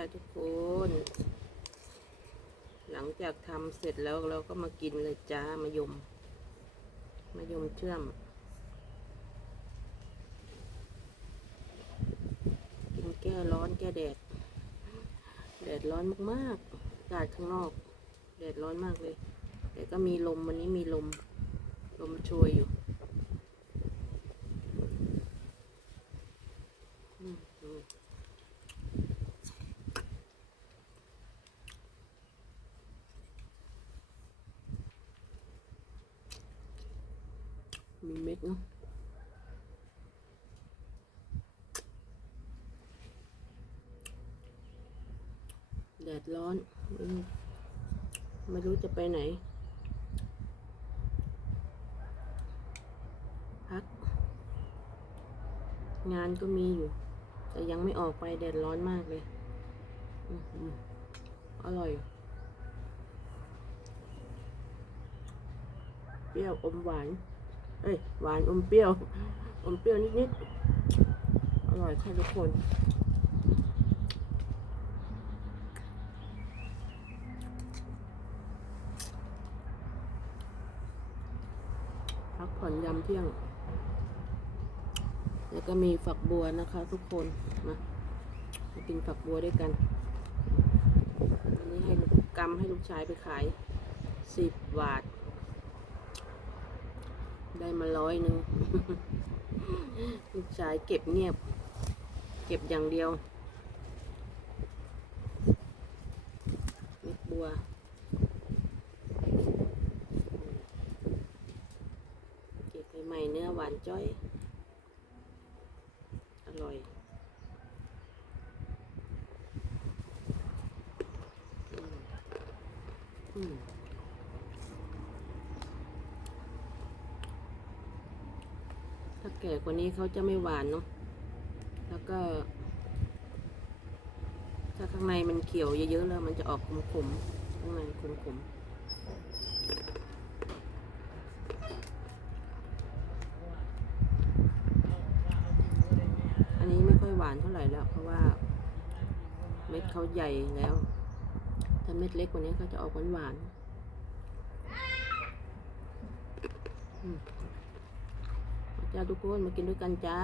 าทุกคน หลังจากทำเสร็จแล้วเราก็มากินเลยจ้ามายมมายมเชื่อม กินแก้ร้อนแก้แดด แดดร้อนมากๆอากาศข้างนอก แดดร้อนมากเลย แต่ก็มีลมวันนี้มีลม ลมโชยอยู่ มีเม็ดเนาะแดดร้อน ไม่รู้จะไปไหน พัก งานก็มีอยู่ แต่ยังไม่ออกไปแดดร้อนมากเลย อร่อยเปรี้ยวอมหวาน เอ้ยหวานอมเปรี้ยว อมเปรี้ยวนิดๆ อร่อยค่ะทุกคน พักผ่อนยามเที่ยง แล้วก็มีฝักบัวนะคะทุกคน มามากินฝักบัวด้วยกันอันนี้ให้ลูกกำให้ลูกชายไปขายสิบบาท ได้มาร้อยหนึ่งลูกชายเก็บเงียบ เก็บอย่างเดียวเม็ดบัวเก็บใหม่เนื้อหวานจ้อย อร่อยอืมอืม ถ้าแก่กว่านี้เขาจะไม่หวานเนาะ แล้วก็ ถ้าข้างในมันเขียวเยอะๆแล้วมันจะออกขมๆ ข้างในขมๆอันนี้ไม่ค่อยหวานเท่าไหร่แล้วเพราะว่าเม็ดเขาใหญ่แล้ว ถ้าเม็ดเล็กกว่านี้เขาจะออกหวานหวาน จ้าทุกคนมากินด้วยกันจ้า